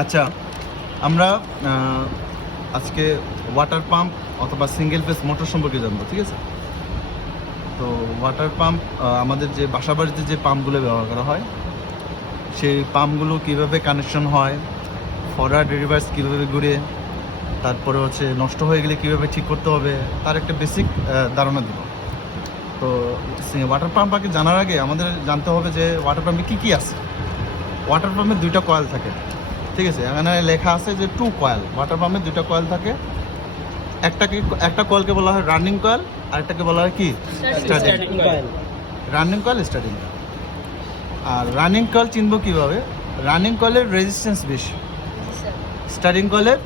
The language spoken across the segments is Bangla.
আচ্ছা, আমরা আজকে ওয়াটার পাম্প অথবা সিঙ্গেল ফেজ মোটর সম্পর্কে জানবো, ঠিক আছে? তো ওয়াটার পাম্প আমাদের যে বাসাবাড়িতে যে পাম্পগুলো ব্যবহার করা হয়, সেই পাম্পগুলো কীভাবে কানেকশন হয়, ফরওয়ার্ড রিভার্স কীভাবে ঘুরে, তারপরে হচ্ছে নষ্ট হয়ে গেলে কীভাবে ঠিক করতে হবে, তার একটা বেসিক ধারণা দিব। তো ওয়াটার পাম্প আগে জানার আগে আমাদের জানতে হবে যে ওয়াটার পাম্পে কী কী আছে। ওয়াটার পাম্পে দুইটা কয়েল থাকে, ঠিক আছে? এখানে লেখা আছে যে 2 কয়েল। ওয়াটার পাম্পে দুইটা কয়েল থাকে। একটা কয়েলকে বলা হয় রানিং কয়েল, আরেকটাকে বলা হয় কি starting coil. Running coil, starting coil. আর রানিং কয়েল চিনবো কিভাবে? রানিং কয়েলের রেজিস্ট্যান্স বেশি, স্টার্টিং কয়েলের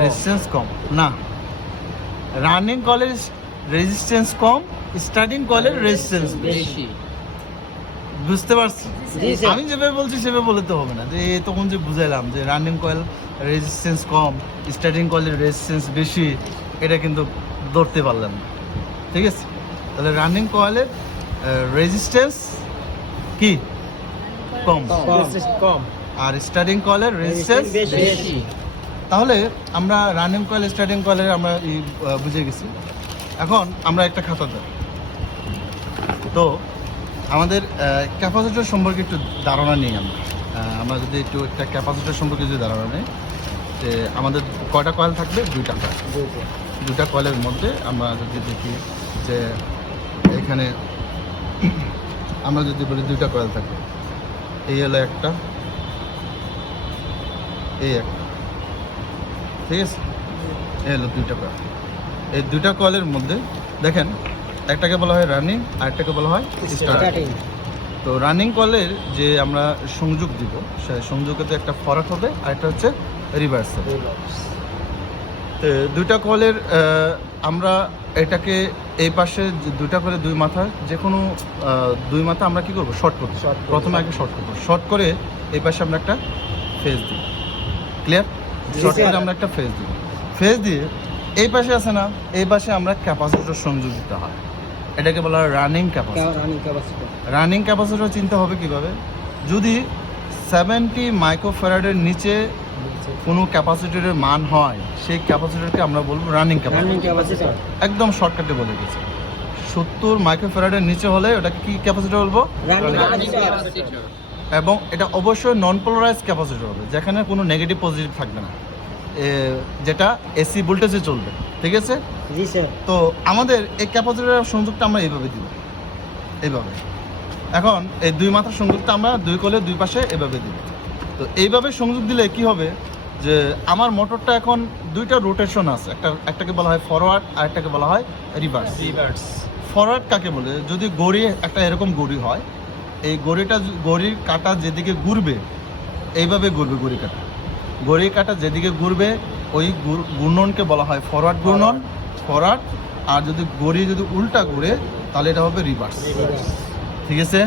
রেজিস্ট্যান্স কম। না, রানিং কয়েলের রেজিস্ট্যান্স কম, স্টার্টিং কয়েলের রেজিস্ট্যান্স বেশি। বুঝতে পারছি? আমি যেভাবে বলছি সেভাবে বলে তো হবে না যে তখন যে বুঝাইলাম যে রানিং কয়েল রেজিস্ট্যান্স কম, স্টার্টিং কয়েলের রেজিস্ট্যান্স বেশি, এটা কিন্তু ধরতে পারলাম না, ঠিক আছে? তাহলে রানিং কয়েলের রেজিস্ট্যান্স কি কম, আর স্টার্টিং কয়েলের রেজিস্ট্যান্স বেশি। তাহলে আমরা রানিং কয়েল স্টার্টিং কয়েলের আমরা বুঝে গেছি। এখন আমরা একটা খাতা দেব। তো আমাদের ক্যাপাসিটর সম্পর্কে একটু ধারণা নিই। আমরা যদি একটু একটা ক্যাপাসিটর সম্পর্কে যদি ধারণা নিই, যে আমাদের কয়টা কয়েল থাকবে? দুইটা কয়েলের মধ্যে আমরা যদি দেখি যে এখানে আমরা যদি বলি দুইটা কয়েল থাকবে, এই হলো একটা, এই একটা, ঠিক আছে? এই হলো দুইটা কয়েল। এই দুইটা কয়েলের মধ্যে দেখেন, একটাকে বলা হয় রানিং আর একটাকে বলা হয় স্টার্টিং। তো রানিং কয়েলের যে আমরা সংযোগ দিব, সেই সংযোগেতে একটা ফরওয়ার্ড হবে আর একটা হচ্ছে রিভার্স হবে। দুইটা কয়েলের আমরা এটাকে এই পাশে দুইটা কয়েলের দুই মাথা, যে কোনো দুই মাথা আমরা কি করব? শর্ট করব। প্রথমে আগে শর্ট করব। শর্ট করে এই পাশে আমরা একটা ফেজ দিই। ক্লিয়ার? শর্ট করে আমরা একটা ফেজ দিই। ফেজ দিয়ে এই পাশে আছে না, এই পাশে আমরা ক্যাপাসিটর সংযোগ দিতে হয়। এটাকে বলা হয় রানিং ক্যাপাসিটর। রানিং ক্যাপাসিটর চিন্তা হবে কিভাবে? যদি 70 মাইক্রোফ্যারাডের নিচে কোনো ক্যাপাসিটরের মান হয়, সেই ক্যাপাসিটরকে আমরা বলবো রানিং ক্যাপাসিটর। একদম শর্টকাটে বলে গেছে। 70 মাইক্রোফ্যারাডের নিচে হলে ওটাকে কি ক্যাপাসিটর বলবো? এবং এটা অবশ্যই নন পোলারাইজড ক্যাপাসিটর হবে, যেখানে কোনো নেগেটিভ পজিটিভ থাকবে না, যেটা এসি ভোল্টেজে চলবে, ঠিক আছে? জি স্যার। তো আমাদের এই ক্যাপাসিটরের সংযোগটা আমরা এইভাবে দিব, এইভাবে। এখন এই দুই মাথার সংযোগটা আমরা দুই কয়েলের দুই পাশে এভাবে দিব। তো এইভাবে সংযোগ দিলে কি হবে, যে আমার মোটরটা এখন দুইটা রোটেশন আছে, একটাকে বলা হয় ফরওয়ার্ড আর একটাকে বলা হয় রিভার্স। ফরওয়ার্ড কাকে বলে? যদি গড়ি একটা এরকম গড়ি হয়, এই গড়ির কাঁটা যেদিকে ঘুরবে, এইভাবে ঘুরবে ঘড়ির কাঁটা যেদিকে ঘুরবে, ওই ঘূর্ণনকে বলা হয় ফরওয়ার্ড ঘূর্ণন, ফরওয়ার্ড। আর যদি গড়ি যদি উল্টা ঘুরে, তাহলে এটা হবে রিভার্স, ঠিক আছে?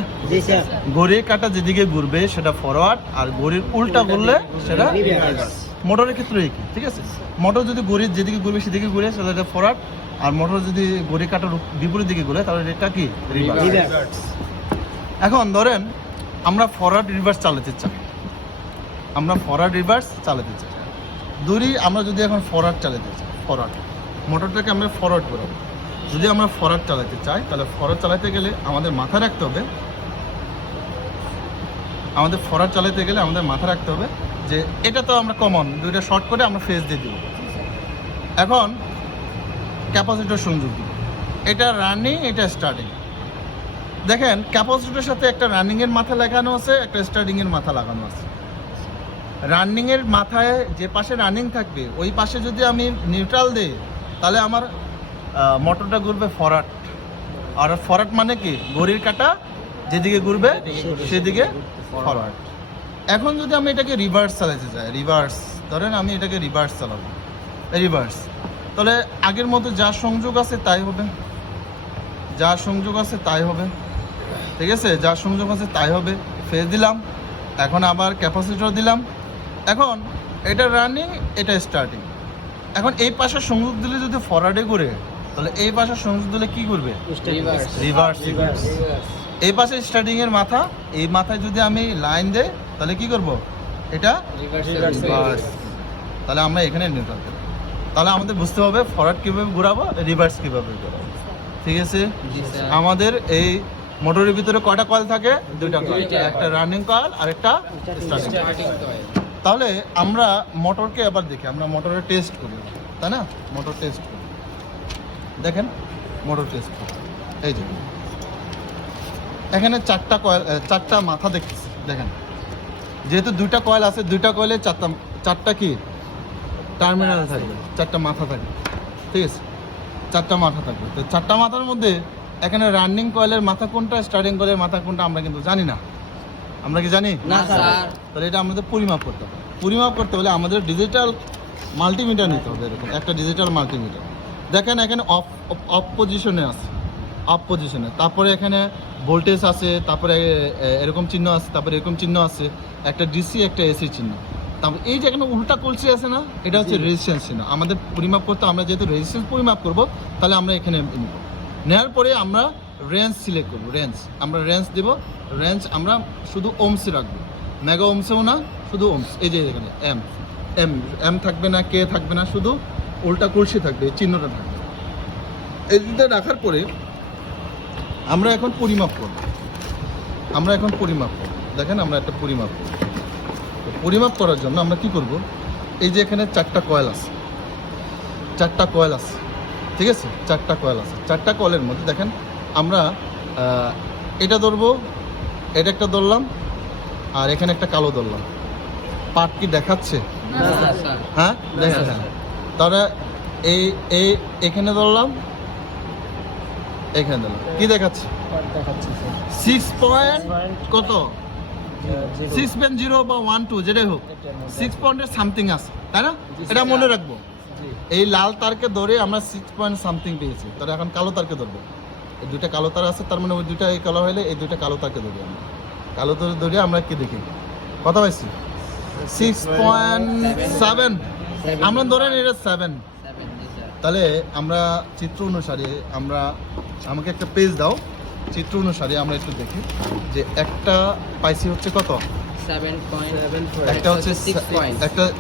ঘড়ির কাঁটা যেদিকে ঘুরবে সেটা ফরওয়ার্ড, আর ঘড়ির উল্টা ঘুরলে সেটা রিভার্স। মোটরের ক্ষেত্রে কি, ঠিক আছে? মোটর যদি ঘড়ির যেদিকে ঘুরবে সেদিকে ঘুরে, সেটা এটা ফরওয়ার্ড। আর মোটর যদি ঘড়ির কাঁটার বিপরীত দিকে ঘুরে, তাহলে এটা কি? রিভার্স। এখন ধরেন আমরা ফরওয়ার্ড রিভার্স চালাতে চাই, আমরা যদি এখন ফরওয়ার্ড চালাতে চাই, ফরওয়ার্ড মোটরটাকে আমরা ফরওয়ার্ড করাবো। যদি আমরা ফরওয়ার্ড চালাতে চাই, তাহলে ফরওয়ার্ড চালাতে গেলে আমাদের মাথায় রাখতে হবে, যে এটা তো আমরা কমন দুইটা শর্ট করে আমরা ফেজ দিয়ে দিব। এখন ক্যাপাসিটর সংযোগ দিব, এটা রানিং, এটা স্টার্টিং। দেখেন ক্যাপাসিটরের সাথে একটা রানিংয়ের মাথা লাগানো আছে, একটা স্টার্টিংয়ের মাথা লাগানো আছে। রানিংয়ের মাথায় যে পাশে রানিং থাকবে, ওই পাশে যদি আমি নিউট্রাল দিই, তাহলে আমার মোটরটা ঘুরবে ফরওয়ার্ড। আর ফরওয়ার্ড মানে কি? ঘড়ির কাঁটা যেদিকে ঘুরবে সেদিকে ফরওয়ার্ড। এখন যদি আমি এটাকে রিভার্স চালাতে চাই, ধরেন আমি এটাকে রিভার্স চালাবো, তাহলে আগের মতো যা সংযোগ আছে তাই হবে, ঠিক আছে? যা সংযোগ আছে তাই হবে। ফেজ দিলাম, এখন আবার ক্যাপাসিটর দিলাম। এখন এটা রানিং, এটা স্টার্টিং। এখন এই পাশে সংযোগ দিলে যদি ফরওয়ার্ডে ঘুরে, তাহলে এই পাশে সংযোগ দিলে কি করবে? রিভার্স। এই পাশে স্টার্টিং এর মাথা, এই মাথায় যদি আমি লাইন দেই, তাহলে কি করব? এটা Reverse. রিভার্স। তাহলে আমরা এখানে নিউট্রাল করব। তাহলে আমাদের বুঝতে হবে ফরওয়ার্ড কিভাবে ঘোরাবো, রিভার্স কিভাবে ঘোরাবো। ঠিক আছে? জি স্যার। আমাদের এই মোটরের ভিতরে কয়টা কয়েল থাকে? দুইটা কয়েল, দুইটা। একটা রানিং কয়েল আর একটা স্টার্টিং। Starting coil. তাহলে আমরা মোটরকে আবার দেখি, আমরা মোটরের টেস্ট করি, তাই না? মোটর টেস্ট করি, দেখেন মোটর টেস্ট করি। এই যে এখানে চারটা কয়েল, চারটা মাথা দেখতেছি, দেখেন যেহেতু দুইটা কয়েল আছে, দুইটা কয়েলে চারটা কি টার্মিনাল থাকবে, চারটা মাথা থাকবে। ঠিক আছে, চারটা মাথা থাকবে। তো চারটা মাথার মধ্যে এখানে রানিং কয়েলের মাথা কোনটা, স্টার্টিং কয়েলের মাথা কোনটা আমরা কিন্তু জানি না। আমরা কি জানি? না স্যার। তাহলে এটা আমাদের পরিমাপ করতে হবে। পরিমাপ করতে হলে আমাদের ডিজিটাল মাল্টিমিটার নিতে হবে, এরকম একটা ডিজিটাল মাল্টিমিটার। দেখেন এখানে অফ পজিশনে আছে, অফ পজিশনে, তারপরে এখানে ভোল্টেজ আছে, তারপরে এরকম চিহ্ন আছে, তারপরে এরকম চিহ্ন আছে, একটা ডিসি একটা এসি চিহ্ন। তারপর এই যে এখানে উল্টা কলসি আছে না, এটা হচ্ছে রেজিস্ট্যান্স চিহ্ন। আমাদের পরিমাপ করতে, আমরা যেহেতু রেজিস্ট্যান্স পরিমাপ করব, তাহলে আমরা এখানে নিব। নেওয়ার পরে আমরা রেঞ্জ সিলেক্ট করব, রেঞ্জ আমরা রেঞ্জ দেব। রেঞ্জ আমরা শুধু ওমসে রাখবো, মেগা ওমসেও না, শুধু ওমস। এই যে এখানে এম এম এম থাকবে না, কে থাকবে না, শুধু উল্টা কলসি থাকবে, এই চিহ্নটা থাকবে। এই দুটো রাখার পরে আমরা এখন পরিমাপ করব, আমরা এখন পরিমাপ করব। দেখেন আমরা একটা পরিমাপ করব। তো পরিমাপ করার জন্য আমরা কি করব, এই যে এখানে চারটা কয়েল আছে, চারটা কয়েল আছে, ঠিক আছে, চারটা কয়েল আছে। চারটা কয়েলের মধ্যে দেখেন আমরা এটা ধরবো, এটা একটা ধরলাম, আর এখানে একটা কালো ধরলাম। পার্ট কি দেখাচ্ছে? না স্যার। হ্যাঁ দেখেন, হ্যাঁ। তাহলে এই এই এখানে ধরলাম, এখানে ধরলাম, কি দেখাচ্ছে? দেখাচ্ছি স্যার। 6 পয়েন্ট কত, 6.0 বা 1.2 যেটাই হোক, 6 পয়েন্টের সামথিং আছে, তাই না? এটা মনে রাখবো। এই লাল তারকে ধরে আমরা 6 পয়েন্ট সামথিং পেয়েছি। তাহলে এখন কালো তারকে ধরবো, এই দুইটা কালো তার আছে, তার মানে ওই দুইটা এই কালো হলে এই দুইটা কালো তারকে ধরি আমরা। কালো তার ধরে আমরা কি দেখি, কত পাইছি? 6.7। আমরা ধরেন এটা 7। 7 জি স্যার। তাহলে আমরা চিত্র অনুসারে আমরা, আমাকে একটা পেজ দাও, চিত্র অনুসারে আমরা একটু দেখি যে একটা পাইছি হচ্ছে কত, 7.7 একটা হচ্ছে 6 পয়েন্ট।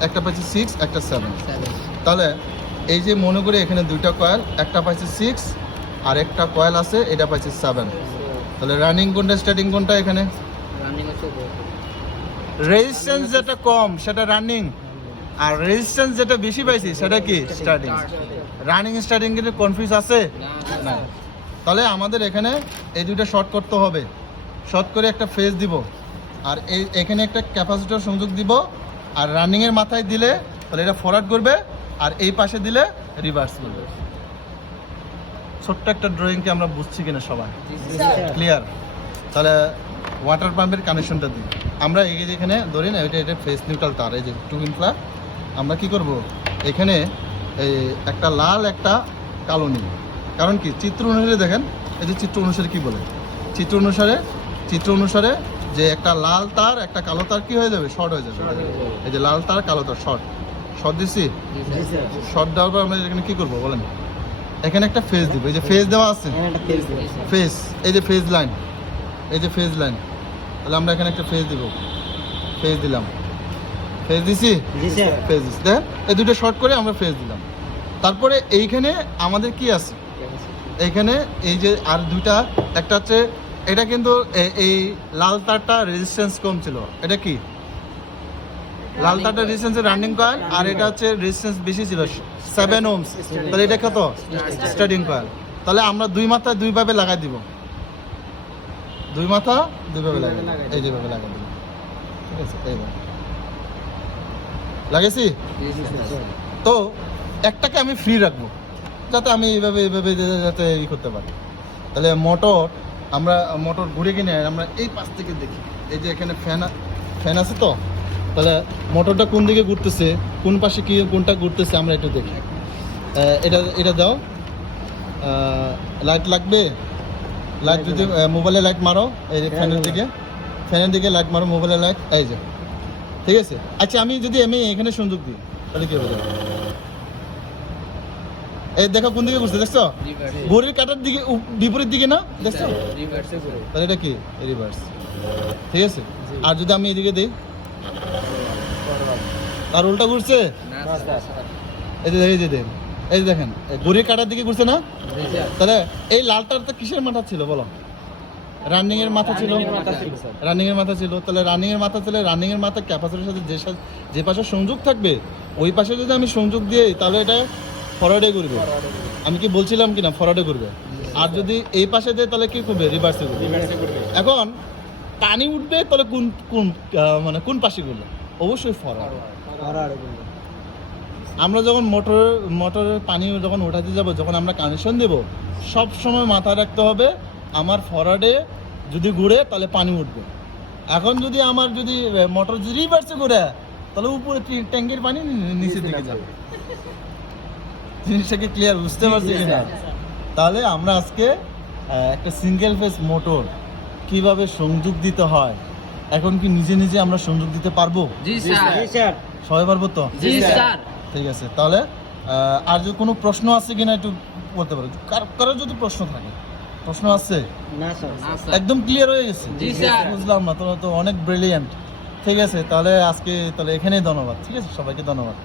একটা পাইছি 6, একটা 7। 7 তাহলে এই যে মনে করে এখানে দুইটা কয়েল, একটা পাইছে 6 আর একটা কয়েল আছে, এটা পাইছে 7। তাহলে রানিং কোনটা, স্টার্টিং কোনটা? এখানে রানিং হচ্ছে রেজিস্ট্যান্স যেটা কম সেটা রানিং, আর রেজিস্ট্যান্স যেটা বেশি পাইছি সেটা কি স্টার্টিং। রানিং স্টার্টিং কিন্তু কনফিউজ আছে না। তাহলে আমাদের এখানে এই দুইটা শর্ট করতে হবে, শর্ট করে একটা ফেজ দিব, আর এই এখানে একটা ক্যাপাসিটর সংযোগ দিব, আর রানিংয়ের মাথায় দিলে তাহলে এটা ফরওয়ার্ড করবে, আর এই পাশে দিলে রিভার্স করবে। ছোট্ট একটা ড্রয়িংকে আমরা বুঝছি কিনা সবাই? ক্লিয়ার? তাহলে ওয়াটার পাম্পের কানেকশনটা দিই আমরা। এই যে এখানে ধরি না, এটা ফেস নিউট্রাল তার, এই যে 2 ইন প্লাগ। আমরা কি করব, এখানে এই একটা লাল একটা কালো নিই। কারণ কি, চিত্র অনুসারে দেখেন, এই যে চিত্র অনুসারে কি বলে, চিত্র অনুসারে যে একটা লাল তার একটা কালো তার কি হয়ে যাবে, শর্ট হয়ে যাবে। এই যে লাল তার কালো তার শর্ট দিছি। জি স্যার। শর্ট দেওয়ার পর আমরা এখানে কি করব বলেন, এখানে একটা ফেজ দিব। এই যে ফেজ দেওয়া আছে, ফেজ, এই যে ফেজ লাইন, এই যে ফেজ লাইন। তাহলে আমরা এখানে একটা ফেজ দিব, ফেজ দিলাম, ফেজ দিছি, ফেজ দিছি। দেখেন এই দুটো শর্ট করে আমরা ফেজ দিলাম। তারপরে এইখানে আমাদের কি আছে, এইখানে এই যে আর দুইটা, একটা হচ্ছে এটা কিন্তু এই লাল তারটা রেজিস্ট্যান্স কম ছিল, এটা কি লাল তারটা রেজিস্ট্যান্সের রানিং কয়েল, আর এটা হচ্ছে রেজিস্ট্যান্স বেশি ছিল 7 ওহমস। তাহলে এটা কত, স্টার্টিং কয়েল। তাহলে আমরা দুই মাথায় দুইভাবে লাগাই দিব, দুই মাথা দুইভাবে লাগাই দিব, এই যেভাবে লাগাই দিব। ঠিক আছে, এইভাবে লাগাইছি। তো একটাকে আমি ফ্রি রাখবো, যাতে আমি এইভাবে যাতে ই করতে পারি। তাহলে মোটর, আমরা মোটর ঘুরে কিনে আমরা এই পাশ থেকে দেখি, এই যে এখানে ফ্যান আছে। তো তাহলে মোটরটা কোন দিকে ঘুরতেছে, কোন পাশে কি কোনটা ঘুরতেছে আমরা একটু দেখি। এটা দাও, লাইট লাগবে, লাইট যদি মোবাইলে লাইট মারো, এই যে ফ্যানের দিকে লাইট মারো, মোবাইলে লাইট, এই যে, ঠিক আছে। আচ্ছা আমি যদি এখানে সংযোগ দিই তাহলে কি হবে, এই দেখো কোন দিকে ঘুরছে, দেখছো? ঘড়ির কাটার দিকে বিপরীত দিকে না, দেখছো? তাহলে এটা কি রিভার্স, ঠিক আছে। আর যদি আমি এদিকে দিই, আর উল্টা ঘুরছে? না না, স্যার স্যার। এই যে দেখেন, এই যে দেখেন ঘড়ির কাটার দিকে ঘুরছে না? জি স্যার তাহলে এই লালটার তো কিসের মাথা ছিল বলো? রানিং এর মাথা ছিল। Running এর মাথা ছিল, স্যার। রানিং এর মাথা ছিল। তাহলে রানিং এর মাথা ছিল, রানিং এর মাথা ক্যাপাসিটরের সাথে যে পাশে সংযোগ থাকবে ওই পাশে যদি আমি সংযোগ দিই তাহলে এটা ফরওয়ার্ডে ঘুরবে। আমি কি বলছিলাম কিনা ফরওয়ার্ডে ঘুরবে? আর যদি এই পাশে দেয় তাহলে কি করবে? রিভার্সে ঘুরবে। এখন পানি উঠবে তাহলে কোন কোন মানে কোন পাশে ঘুরবে? অবশ্যই ফরওয়ার্ড। আমরা যখন মোটরের পানি যখন ওঠাতে যাব, যখন আমরা কানেকশন দেব, সব সময় মাথায় রাখতে হবে আমার ফরওয়ার্ডে যদি ঘুরে তাহলে পানি উঠবে। এখন যদি আমার যদি মোটর যদি রিভার্সে ঘুরে তাহলে উপরে ট্যাঙ্কের পানি নিচের দিকে যাবে। জিনিসটাকে ক্লিয়ার বুঝতে পারছি কিনা? তাহলে আমরা আজকে একটা সিঙ্গেল ফেজ মোটর কিভাবে সংযোগ দিতে হয়, এখন কি নিজে নিজে আমরা সংযোগ দিতে পারবো? জি স্যার স্যার। সবাই পারবো তো? জি স্যার ঠিক আছে, তাহলে আর যদি কোনো প্রশ্ন আছে কিনা একটু বলতে পারো। কারো যদি প্রশ্ন থাকে, প্রশ্ন আছে? না স্যার। না স্যার একদম ক্লিয়ার হয়ে গেছে? জি, স্যার। বুঝলাম না, তোমরা তো অনেক ব্রিলিয়ান্ট। ঠিক আছে, তাহলে আজকে তাহলে এখানেই ধন্যবাদ। ঠিক আছে, সবাইকে ধন্যবাদ।